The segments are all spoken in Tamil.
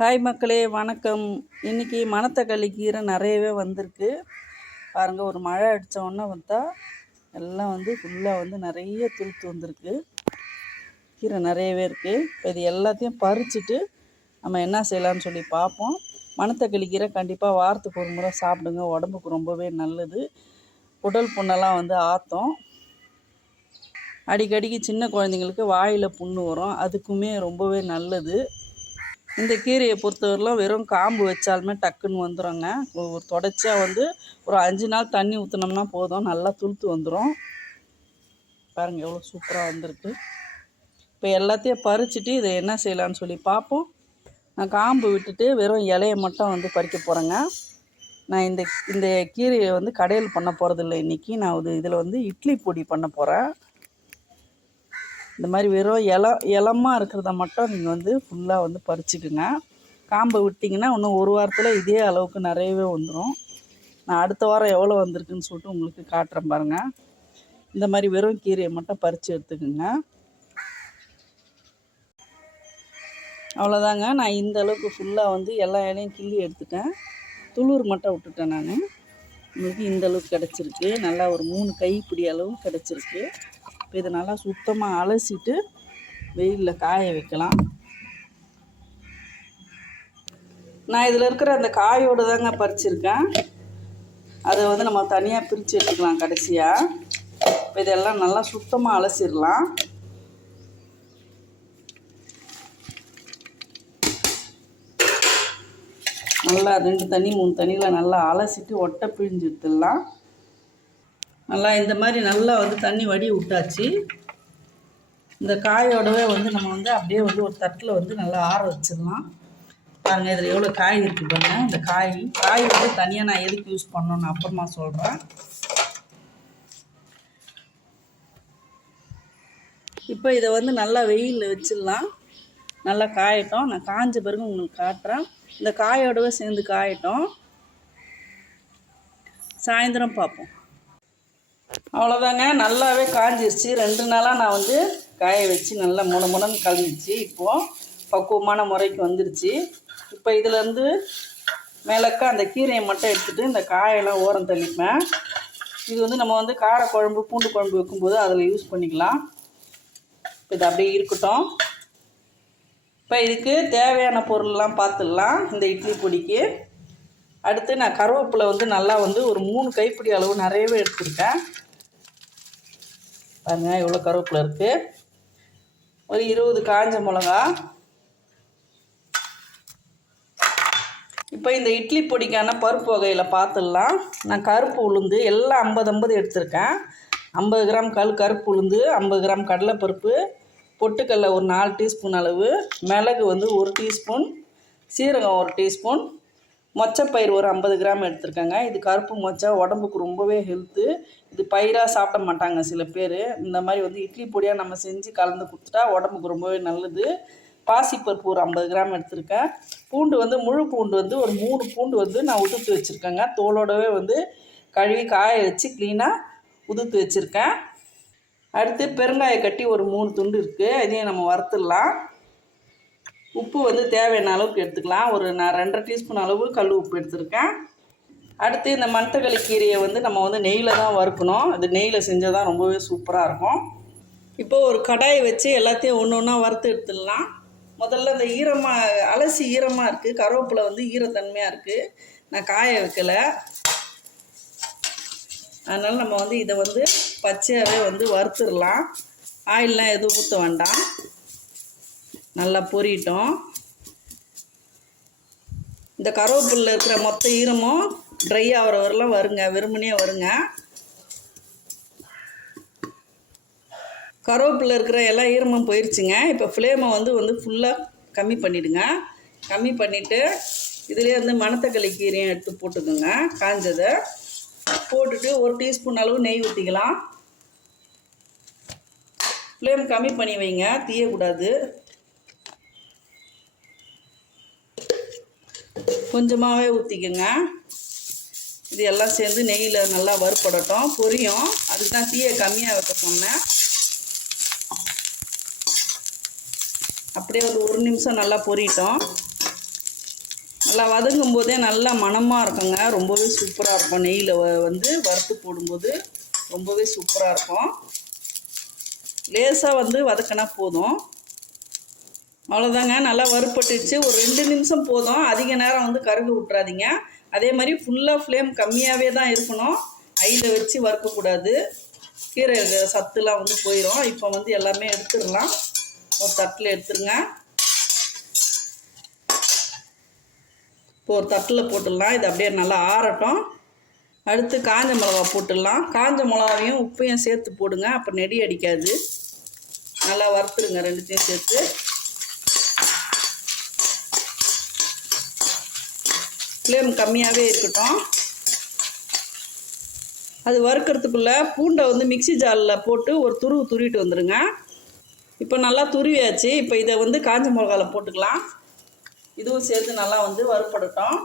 ஹாய் மக்களே, வணக்கம். இன்றைக்கி மணத்தக்காளி கீரை நிறையவே வந்திருக்கு பாருங்கள். ஒரு மழை அடித்தோடனே பார்த்தா எல்லாம் ஃபுல்லாக நிறைய துளுத்து வந்திருக்கு. கீரை நிறையவே இருக்குது. இப்போ இது எல்லாத்தையும் பறிச்சுட்டு நம்ம என்ன செய்யலாம்னு சொல்லி பார்ப்போம். மணத்தக்காளி கீரை கண்டிப்பாக வாரத்துக்கு ஒரு முறை சாப்பிடுங்க. உடம்புக்கு ரொம்பவே நல்லது. உடல் புண்ணெல்லாம் ஆற்றும். அடிக்கடிக்கு சின்ன குழந்தைங்களுக்கு வாயில் புண்ணு வரும், அதுக்குமே ரொம்பவே நல்லது. இந்த கீரையை பொறுத்தவரையிலும் வெறும் காம்பு வச்சாலுமே டக்குன்னு வந்துடுங்க. ஒரு தொடர்ச்சியாக ஒரு 5 நாள் தண்ணி ஊற்றினோம்னா போதும், நல்லா துளுத்து வந்துடும். பாருங்கள் எவ்வளோ சூப்பராக வந்திருக்கு. இப்போ எல்லாத்தையும் பறிச்சுட்டு இதை என்ன செய்யலான்னு சொல்லி பார்ப்போம். நான் காம்பு விட்டுட்டு வெறும் இலையை மட்டும் பறிக்க போகிறேங்க. நான் இந்த கீரையை கடையில் பண்ண போகிறதில்ல. இன்றைக்கி நான் இதில் இட்லி பொடி பண்ண போகிறேன். இந்த மாதிரி வெறும் இலமாக இருக்கிறத மட்டும் நீங்கள் ஃபுல்லாக பறிச்சுக்குங்க. காம்பை விட்டிங்கன்னா இன்னும் ஒரு வாரத்தில் இதே அளவுக்கு நிறையவே வந்துடும். நான் அடுத்த வாரம் எவ்வளோ வந்திருக்குன்னு சொல்லிட்டு உங்களுக்கு காட்டுறேன் பாருங்கள். இந்த மாதிரி வெறும் கீரையை மட்டும் பறித்து எடுத்துக்குங்க. அவ்வளோதாங்க. நான் இந்த அளவுக்கு ஃபுல்லாக எல்லா இலையும் கிள்ளி எடுத்துட்டேன். துளிர் மட்டும் விட்டுட்டேன். நான் உங்களுக்கு இந்த அளவுக்கு கிடச்சிருக்கு. நல்லா ஒரு 3 கைப்பிடி அளவு கிடச்சிருக்கு. இப்போ இதை நல்லா சுத்தமாக அலசிட்டு வெயிலில் காய வைக்கலாம். நான் இதில் இருக்கிற அந்த காயோடு தாங்க பறிச்சிருக்கேன். அதை நம்ம தனியாக பிரித்து எடுத்துக்கலாம் கடைசியாக. இப்போ இதெல்லாம் நல்லா சுத்தமாக அலசிடலாம். நல்லா 2 தண்ணி 3 தண்ணியில் நல்லா அலசிட்டு ஒட்டை பிழிஞ்சு எடுத்துடலாம். நல்லா இந்த மாதிரி நல்லா தண்ணி வடி விட்டாச்சு. இந்த காயோடவே நம்ம அப்படியே ஒரு தட்டில் நல்லா ஆற வச்சிடலாம். பாருங்கள் இதில் எவ்வளோ காய் இருக்குது பாருங்கள். இந்த காய் தனியாக நான் எதுக்கு யூஸ் பண்ணணுன்னு அப்புறமா சொல்கிறேன். இப்போ இதை நல்லா வெயிலில் வச்சிடலாம். நல்லா காயட்டும். நான் காஞ்ச பிறகு உங்களுக்கு காட்டுறேன். இந்த காயோடவே சேர்ந்து காயட்டும். சாயந்தரம் பார்ப்போம். அவ்வளோதாங்க. நல்லாவே காஞ்சிருச்சு. 2 நாளாக நான் காய வச்சு நல்லா முடன்னு கலந்துச்சு. இப்போது பக்குவமான முறைக்கு வந்துருச்சு. இப்போ இதிலேருந்து மேலக்க அந்த கீரையை மட்டும் எடுத்துகிட்டு இந்த காயெல்லாம் ஓரம் தள்ளிப்பேன். இது நம்ம காரக்குழம்பு பூண்டு குழம்பு வைக்கும்போது அதில் யூஸ் பண்ணிக்கலாம். இது அப்படியே இருக்கட்டும். இப்போ இதுக்கு தேவையான பொருள்லாம் பார்த்துடலாம். இந்த இட்லி பொடிக்கு அடுத்து நான் கருவேப்பிலை நல்லா ஒரு 3 கைப்பிடி அளவு நிறையவே எடுத்துருக்கேன். பாருங்கள் எவ்வளோ கருவேப்பிலை இருக்குது. ஒரு 20 காஞ்ச மிளகா. இப்போ இந்த இட்லி பொடிக்கான பருப்பு வகையில் பார்த்துடலாம். நான் கருப்பு உளுந்து எல்லாம் 50 எடுத்திருக்கேன். 50 கிராம் கருப்பு உளுந்து, 50 கிராம் கடலைப்பருப்பு, பொட்டுக்கடலை ஒரு 4 டீஸ்பூன் அளவு, மிளகு 1 டீஸ்பூன், சீரகம் 1 டீஸ்பூன், மொச்சப்பயிர் ஒரு 50 கிராம் எடுத்துருக்காங்க. இது கருப்பு மொச்சை உடம்புக்கு ரொம்பவே ஹெல்த்து. இது பயிராக சாப்பிட மாட்டாங்க சில பேர். இந்த மாதிரி இட்லி பொடியாக நம்ம செஞ்சு கலந்து கொடுத்துட்டா உடம்புக்கு ரொம்பவே நல்லது. பாசிப்பருப்பு ஒரு 50 கிராம் எடுத்திருக்கேன். பூண்டு முழு பூண்டு ஒரு 3 பூண்டு நான் உதுத்து வச்சுருக்கேங்க. தோலோடவே கழுவி காய வச்சு க்ளீனாக உதுத்து வச்சுருக்கேன். அடுத்து பெருங்காய கட்டி ஒரு 3 துண்டு இருக்குது. இதையும் நம்ம வறுத்துடலாம். உப்பு தேவையான அளவுக்கு எடுத்துக்கலாம். நான் 2.5 டீஸ்பூன் அளவு கல் உப்பு எடுத்துருக்கேன். அடுத்து இந்த மணத்தக்காளி கீரையை நம்ம நெய்யில் தான் வறுக்கணும். அது நெய்யில் செஞ்சால் தான் ரொம்பவே சூப்பராக இருக்கும். இப்போ ஒரு கடாயை வச்சு எல்லாத்தையும் ஒன்று ஒன்றா வறுத்து எடுத்துடலாம். முதல்ல இந்த அலசி ஈரமாக இருக்குது. கருவேப்பிலை ஈரத்தன்மையாக இருக்குது. நான் காய வைக்கலை. அதனால் நம்ம இதை பச்சையாகவே வறுத்துடலாம். ஆயிலெலாம் எதுவும் ஊற்ற வேண்டாம். நல்லா பொரியட்டும். இந்த கருவேப்பிலையில் இருக்கிற மொத்த ஈரமும் ட்ரை ஆகிற வரலாம் வருங்க, வெறுமனே வருங்க. கருவேப்பிலையில் இருக்கிற எல்லா ஈரமும் போயிடுச்சுங்க. இப்போ ஃப்ளேமை ஃபுல்லாக கம்மி பண்ணிவிடுங்க. கம்மி பண்ணிவிட்டு இதிலே மணத்தக்காளி கீரையும் எடுத்து போட்டுக்கோங்க. காஞ்சதை போட்டுட்டு 1 டீஸ்பூன் அளவு நெய் ஊற்றிக்கலாம். ஃப்ளேம் கம்மி பண்ணி வைங்க, தீயக்கூடாது. கொஞ்சமாகவே ஊற்றிக்கோங்க. இது எல்லாம் சேர்ந்து நெய்யில் நல்லா வறுப்படட்டும், பொரியும். அதுக்கு தான் தீயை கம்மியாக வைக்க சொன்னேன். அப்படியே ஒரு நிமிஷம் நல்லா பொரியட்டும். நல்லா வதங்கும் போதே நல்லா மணமாக இருக்குங்க. ரொம்பவே சூப்பராக இருக்கும். நெய்யில் வந்து வறுத்து போடும்போது ரொம்பவே சூப்பராக இருக்கும். லேசாக வந்து வதக்கினா போதும். அவ்வளோதாங்க. நல்லா வறுப்பட்டுச்சு. ஒரு 2 நிமிஷம் போதும். அதிக நேரம் வந்து கருகு விட்றாதீங்க. அதே மாதிரி ஃபுல்லாக ஃப்ளேம் கம்மியாகவே தான் இருக்கணும். ஹையில் வச்சு வறுக்கக்கூடாது. கீரை சத்துலாம் வந்து போயிடும். இப்போ வந்து எல்லாமே எடுத்துடலாம். ஒரு தட்டில் எடுத்துருங்க. இப்போ ஒரு தட்டில் போட்டுடலாம். இது அப்படியே நல்லா ஆறட்டும். அடுத்து காஞ்ச மிளகா போட்டுடலாம். காஞ்ச மிளகாவையும் உப்பையும் சேர்த்து போடுங்க. அப்போ நெடி அடிக்காது. நல்லா வறுத்துருங்க ரெண்டுத்தையும் சேர்த்து. ஃப்ளேம் கம்மியாகவே இருக்கட்டும். அது வறுக்கிறதுக்குள்ளே பூண்டை வந்து மிக்சி ஜாரில் போட்டு ஒரு துருவிட்டு வந்துடுங்க. இப்போ நல்லா துருவியாச்சு. இப்போ இதை வந்து காஞ்ச மிளகாவில் போட்டுக்கலாம். இதுவும் சேர்த்து நல்லா வந்து வறுப்படட்டும்.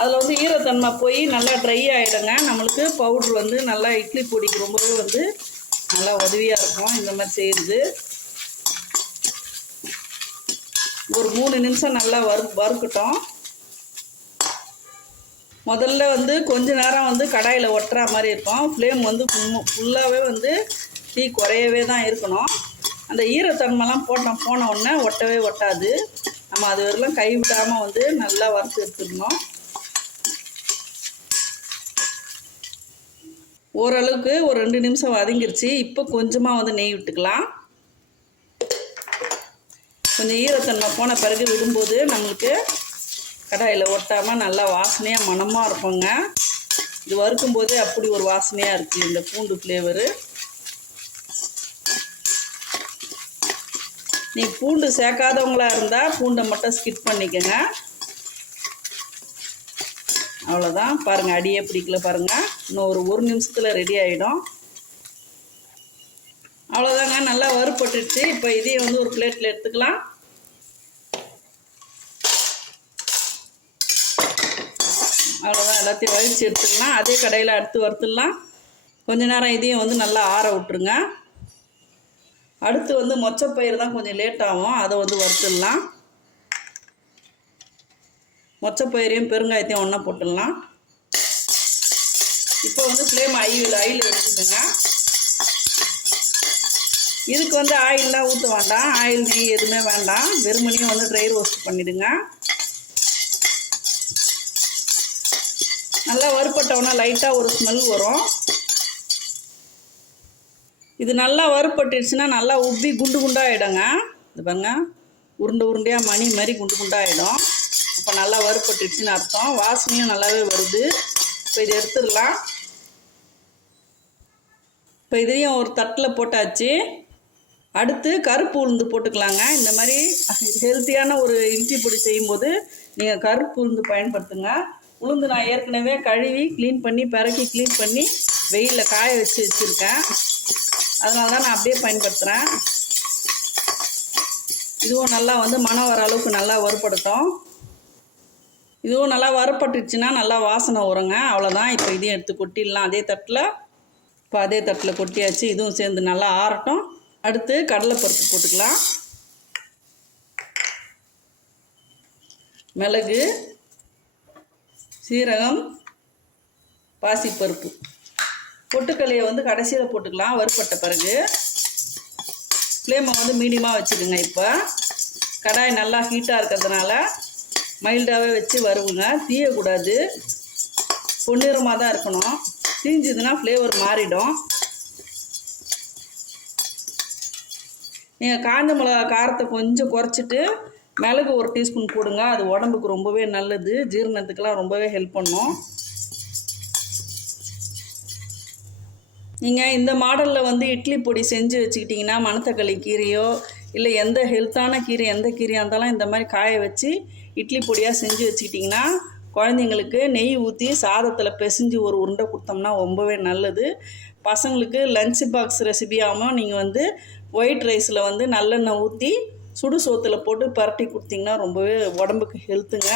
அதில் வந்து ஈரத்தன்மை போய் நல்லா ட்ரை ஆகிடுங்க. நம்மளுக்கு பவுட்ரு வந்து நல்லா இட்லி பொடிக்கு ரொம்பவே வந்து நல்லா உதவியாக இருக்கும் இந்த மாதிரி செய்கிறது. ஒரு 3 நிமிஷம் நல்லா வறுக்கட்டும். முதல்ல வந்து கொஞ்ச நேரம் வந்து கடாயில் ஒட்டுற மாதிரி இருக்கும். ஃப்ளேம் வந்து ஃபுல்லாகவே வந்து தீ குறையவே தான் இருக்கணும். அந்த ஈரத்தன்மைலாம் போன உடனே ஒட்டவே ஒட்டாது. நம்ம அது வரலாம் கைவிடாமல் வந்து நல்லா வறுத்து எடுத்துக்கணும். ஓரளவுக்கு ஒரு 2 நிமிஷம் வதங்கிருச்சு. இப்போ கொஞ்சமாக வந்து நெய் விட்டுக்கலாம். கொஞ்சம் ஈரத்தன்மை போன பிறகு விடும்போது நம்மளுக்கு கடாயில் ஒட்டாமல் நல்லா வாசனையாக மணமாக இருக்குங்க. இது வறுக்கும்போதே அப்படி ஒரு வாசனையாக இருக்குது இந்த பூண்டு ஃப்ளேவரு. நீ பூண்டு சேர்க்காதவங்களாக இருந்தால் பூண்டை மட்டும் ஸ்கிப் பண்ணிக்கோங்க. அவ்வளோதான். பாருங்கள், அடியே பிடிக்கல பாருங்கள். இன்னும் ஒரு நிமிஷத்தில் ரெடி ஆகிடும். அவ்வளோதாங்க. நல்லா வறுப்பட்டுடுச்சு. இப்போ இதையும் வந்து ஒரு பிளேட்டில் எடுத்துக்கலாம். அவ்வளோதான். எல்லாத்தையும் வலிச்சு எடுத்துக்கலாம். அதே கடையில் அடுத்து வறுத்துடலாம். கொஞ்ச நேரம் இதையும் வந்து நல்லா ஆற விட்டுருங்க. அடுத்து வந்து மொச்சப்பயிறு தான் கொஞ்சம் லேட் ஆகும். அதை வந்து வறுத்துடலாம். மொச்சப்பயிரையும் பெருங்காயத்தையும் ஒன்றா போட்டுடலாம். இப்போ வந்து ஃப்ளேம் ஆயில் வச்சுக்கோங்க. இதுக்கு வந்து ஆயிலெலாம் ஊற்ற வேண்டாம். ஆயில் நெய் எதுவுமே வேண்டாம். வெறுமனையும் வந்து ட்ரை ரோஸ்ட் பண்ணிவிடுங்க. நல்லா வறுப்பட்டோன்னா லைட்டாக ஒரு ஸ்மெல் வரும். இது நல்லா வறுப்பட்டுடுச்சுன்னா நல்லா உப்பி குண்டு குண்டாகிடுங்க. இது பாருங்க, உருண்டையாக மணி மாதிரி குண்டு குண்டாகிடும். அப்போ நல்லா வறுப்பட்டுடுச்சுன்னு அர்த்தம். வாசனையும் நல்லாவே வருது. இப்போ இதை எடுத்துடலாம். இப்போ இதையும் ஒரு தட்டில் போட்டாச்சு. அடுத்து கருப்பு உளுந்து போட்டுக்கலாங்க. இந்த மாதிரி ஹெல்த்தியான ஒரு இட்லி பொடி செய்யும்போது நீங்கள் கருப்பு உளுந்து பயன்படுத்துங்க. உளுந்து நான் ஏற்கனவே கழுவி க்ளீன் பண்ணி க்ளீன் பண்ணி வெயிலில் காய வச்சுருக்கேன். அதனால தான் நான் அப்படியே பயன்படுத்துகிறேன். இதுவும் நல்லா வந்து மணம் வர அளவுக்கு நல்லா வறுப்படுத்தும். இதுவும் நல்லா வறுப்பட்டுச்சுன்னா நல்லா வாசனை வருங்க. அவ்வளோதான். இப்போ இதையும் எடுத்து கொட்டிடலாம் அதே தட்டில். இப்போ அதே தட்டில் கொட்டியாச்சு. இதுவும் சேர்ந்து நல்லா ஆறட்டும். அடுத்து கடலைப்பருப்பு போட்டுக்கலாம். மிளகு, சீரகம், பாசிப்பருப்பு, பொட்டுக்கல்லையை வந்து கடைசியில் போட்டுக்கலாம் வறுப்பட்ட பிறகு. ஃப்ளேமை வந்து மீடியமாக வச்சுக்கோங்க. இப்போ கடாய் நல்லா ஹீட்டாக இருக்கிறதுனால மைல்டாகவே வச்சு வறுவுங்க. தீயக்கூடாது. பொன்னிறமாக தான் இருக்கணும். தீஞ்சதுன்னா ஃப்ளேவர் மாறிடும். நீங்கள் காஞ்ச மிளகா காரத்தை கொஞ்சம் குறைச்சிட்டு மிளகு 1 டீஸ்பூன் போடுங்க. அது உடம்புக்கு ரொம்பவே நல்லது. ஜீரணத்துக்கெலாம் ரொம்பவே ஹெல்ப் பண்ணும். நீங்கள் இந்த மாடலில் வந்து இட்லி பொடி செஞ்சு வச்சுக்கிட்டிங்கன்னா மணத்தக்காளி கீரையோ இல்லை எந்த ஹெல்த்தான கீரை எந்த கீரையாக இருந்தாலும் இந்த மாதிரி காய வச்சு இட்லி பொடியாக செஞ்சு வச்சுக்கிட்டிங்கன்னா குழந்தைங்களுக்கு நெய் ஊற்றி சாதத்தில் பிசைஞ்சு ஒரு உருண்டை கொடுத்தோம்னா ரொம்பவே நல்லது. பசங்களுக்கு லஞ்ச் பாக்ஸ் ரெசிபியாகவும் நீங்கள் வந்து ஒயிட் ரைஸில் வந்து நல்லெண்ணெய் ஊற்றி சுடு சோத்தில் போட்டு பரட்டி கொடுத்திங்கன்னா ரொம்பவே உடம்புக்கு ஹெல்த்துங்க.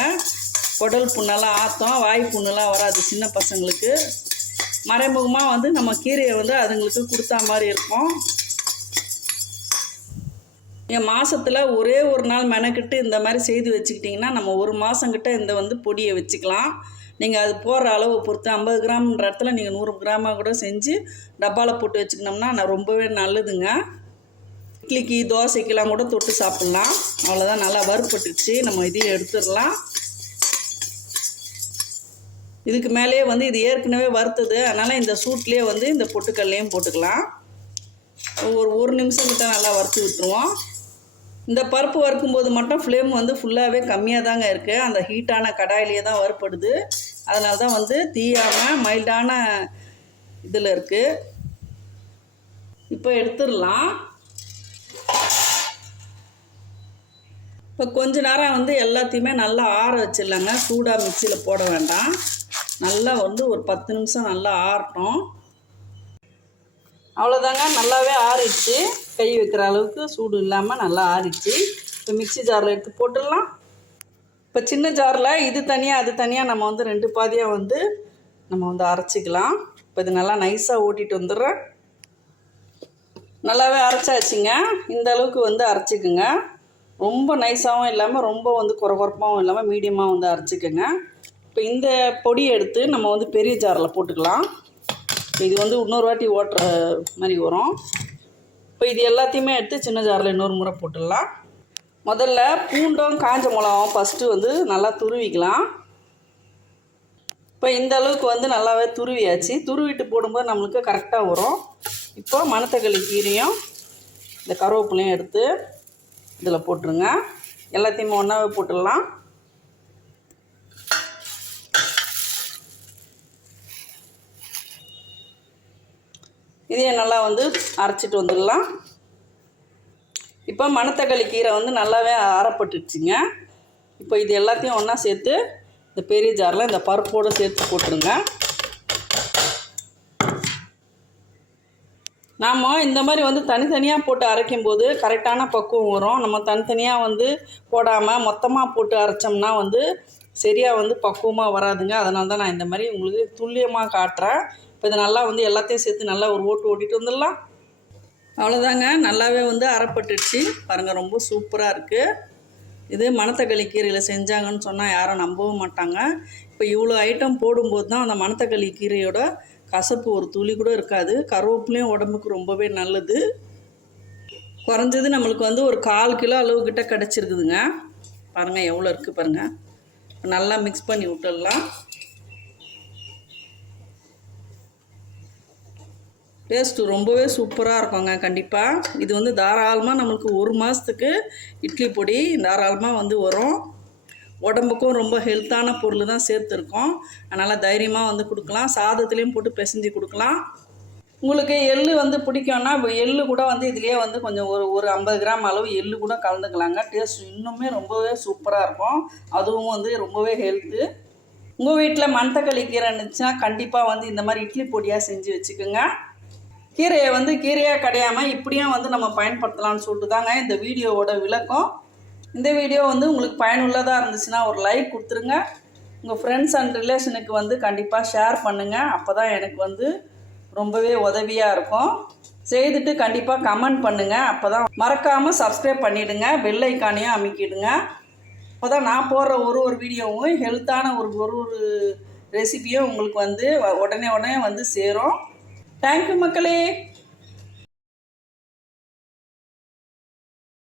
குடல் புண்ணெல்லாம் ஆற்றும். வாய் புண்ணெல்லாம் வராது சின்ன பசங்களுக்கு. மறைமுகமாக வந்து நம்ம கீரையை வந்து அதுங்களுக்கு கொடுத்தா மாதிரி இருக்கும். என் மாதத்தில் ஒரே ஒரு நாள் மெனக்கிட்டு இந்த மாதிரி செய்து வச்சுக்கிட்டிங்கன்னா நம்ம ஒரு மாதங்கிட்ட இந்த வந்து பொடியை வச்சுக்கலாம். நீங்கள் அது போடுற அளவு பொறுத்து 50 கிராம்ன்ற இடத்துல நீங்கள் 100 கிராமாக கூட செஞ்சு டப்பாவில் போட்டு வச்சுக்கினோம்னா ரொம்பவே நல்லதுங்க. இட்லிக்கு தோசைக்கெல்லாம் கூட தொட்டு சாப்பிட்லாம். அவ்வளோதான், நல்லா வறுப்பட்டுச்சு. நம்ம இதையும் எடுத்துடலாம். இதுக்கு மேலேயே வந்து இது ஏற்கனவே வறுத்தது, அதனால் இந்த சூட்லேயே வந்து இந்த பொட்டுக்கல்லையும் போட்டுக்கலாம். ஒரு நிமிஷம் கிட்ட நல்லா வறுத்து விட்டுருவோம். இந்த பருப்பு வறுக்கும்போது மட்டும் ஃப்ளேம் வந்து ஃபுல்லாகவே கம்மியாக தாங்க இருக்குது. அந்த ஹீட்டான கடாயிலே தான் வறுப்படுது. அதனால தான் வந்து தீயாமல் மைல்டான இதில் இருக்குது. இப்போ எடுத்துடலாம். இப்போ கொஞ்ச நேரம் வந்து எல்லாத்தையுமே நல்லா ஆற வச்சிடலாங்க. சூடாக மிக்சியில் போட வேண்டாம். நல்லா வந்து ஒரு 10 நிமிஷம் நல்லா ஆறட்டும். அவ்வளோதாங்க, நல்லாவே ஆறிடுச்சு. கை வைக்கிற அளவுக்கு சூடு இல்லாமல் நல்லா ஆறிடுச்சு. இப்போ மிக்சி ஜாரில் எடுத்து போட்டுடலாம். இப்போ சின்ன ஜாரில் இது தனியாக அது தனியாக நம்ம வந்து 2 பாதியாக வந்து நம்ம வந்து அரைச்சிக்கலாம். இப்போ இது நல்லா நைஸாக ஓட்டிகிட்டு வந்துடுறேன். நல்லாவே அரைச்சாச்சுங்க. இந்த அளவுக்கு வந்து அரைச்சிக்குங்க. ரொம்ப நைஸாகவும் இல்லாமல் ரொம்ப வந்து குறகுறப்பாகவும் இல்லாமல் மீடியமாக வந்து அரைச்சிக்கோங்க. இப்போ இந்த பொடியை எடுத்து நம்ம வந்து பெரிய ஜாரில் போட்டுக்கலாம். இது வந்து இன்னொரு வாட்டி ஓட்டுற மாதிரி வரும். இப்போ இது எல்லாத்தையுமே எடுத்து சின்ன ஜாரில் இன்னொரு முறை போட்டுடலாம். முதல்ல பூண்டும் காஞ்ச மிளகாவும் ஃபஸ்ட்டு வந்து நல்லா துருவிக்கலாம். இப்போ இந்த அளவுக்கு வந்து நல்லாவே துருவியாச்சு. துருவிட்டு போடும்போது நம்மளுக்கு கரெக்டாக வரும். இப்போ மணத்தக்காளி கீரையும் இந்த கருவேப்பிலையும் எடுத்து இதில் போட்டுருங்க. எல்லாத்தையுமே ஒன்றாவே போட்டுடலாம். இதையே நல்லா வந்து அரைச்சிட்டு வந்துடலாம். இப்போ மணத்தக்காளி கீரை வந்து நல்லாவே அரைப்பட்டுச்சுங்க. இப்போ இது எல்லாத்தையும் ஒன்றா சேர்த்து இந்த பெரிய ஜாரில் இந்த பருப்போடு சேர்த்து போட்டுருங்க. நாம் இந்த மாதிரி வந்து தனித்தனியாக போட்டு அரைக்கும்போது கரெக்டான பக்குவம் வரும். நம்ம தனித்தனியாக வந்து போடாமல் மொத்தமாக போட்டு அரைச்சோம்னா வந்து சரியாக வந்து பக்குவமாக வராதுங்க. அதனால தான் நான் இந்த மாதிரி உங்களுக்கு துல்லியமாக காட்டுறேன். இப்போ இதை நல்லா வந்து எல்லாத்தையும் சேர்த்து நல்லா ஒரு ஓட்டிட்டு வந்துடலாம். அவ்வளோதாங்க, நல்லாவே வந்து அரைப்பட்டுடுச்சு பாருங்கள். ரொம்ப சூப்பராக இருக்குது. இது மணத்தக்காளி கீரையில் செஞ்சாங்கன்னு சொன்னால் யாரும் நம்பவும் மாட்டாங்க. இப்போ இவ்வளோ ஐட்டம் போடும்போது தான் அந்த மணத்தக்காளி கீரையோட கசப்பு ஒரு துளி கூட இருக்காது. கருவேப்பிலையும் உடம்புக்கு ரொம்பவே நல்லது. குறைஞ்சது நம்மளுக்கு வந்து ஒரு 1/4 கிலோ அளவுக்கிட்ட கிடச்சிருக்குதுங்க. பாருங்கள் எவ்வளோ இருக்குது பாருங்கள். நல்லா மிக்ஸ் பண்ணி விட்டுடலாம். டேஸ்ட்டு ரொம்பவே சூப்பராக இருக்குங்க. கண்டிப்பாக இது வந்து தாராளமாக நம்மளுக்கு 1 மாதத்துக்கு இட்லி பொடி தாராளமாக வந்து வரும். உடம்புக்கும் ரொம்ப ஹெல்த்தான பொருள் தான் சேர்த்துருக்கோம். அதனால் தைரியமாக வந்து கொடுக்கலாம். சாதத்துலேயும் போட்டு பிசைஞ்சு கொடுக்கலாம். உங்களுக்கு எள்ளு வந்து பிடிக்கும்னா எள்ளு கூட வந்து இதுலேயே வந்து கொஞ்சம் ஒரு 50 கிராம் அளவு எள்ளு கூட கலந்துக்கலாங்க. டேஸ்ட் இன்னுமே ரொம்பவே சூப்பராக இருக்கும். அதுவும் வந்து ரொம்பவே ஹெல்த்து. உங்கள் வீட்டில் மணத்தக்காளி கீரை இருந்துச்சுன்னா கண்டிப்பாக வந்து இந்த மாதிரி இட்லி பொடியாக செஞ்சு வச்சுக்கோங்க. கீரையை வந்து கீரையாக கிடையாமல் இப்படியும் வந்து நம்ம பயன்படுத்தலாம்னு சொல்லிட்டு தாங்க இந்த வீடியோவோட விளக்கம். இந்த வீடியோ வந்து உங்களுக்கு பயனுள்ளதாக இருந்துச்சுன்னா ஒரு லைக் கொடுத்துருங்க. உங்கள் ஃப்ரெண்ட்ஸ் அண்ட் ரிலேஷனுக்கு வந்து கண்டிப்பாக ஷேர் பண்ணுங்கள். அப்போ தான் எனக்கு வந்து ரொம்பவே உதவியாக இருக்கும். செய்துட்டு கண்டிப்பாக கமெண்ட் பண்ணுங்கள். அப்போ தான் மறக்காமல் சப்ஸ்கிரைப் பண்ணிவிடுங்க. பெல் ஐக்கானையும் அமைக்கிடுங்க. அப்போ தான் நான் போடுற ஒரு வீடியோவும் ஹெல்த்தான ஒரு ரெசிபியும் உங்களுக்கு வந்து உடனே வந்து சேரும். தேங்க்யூ மக்களே.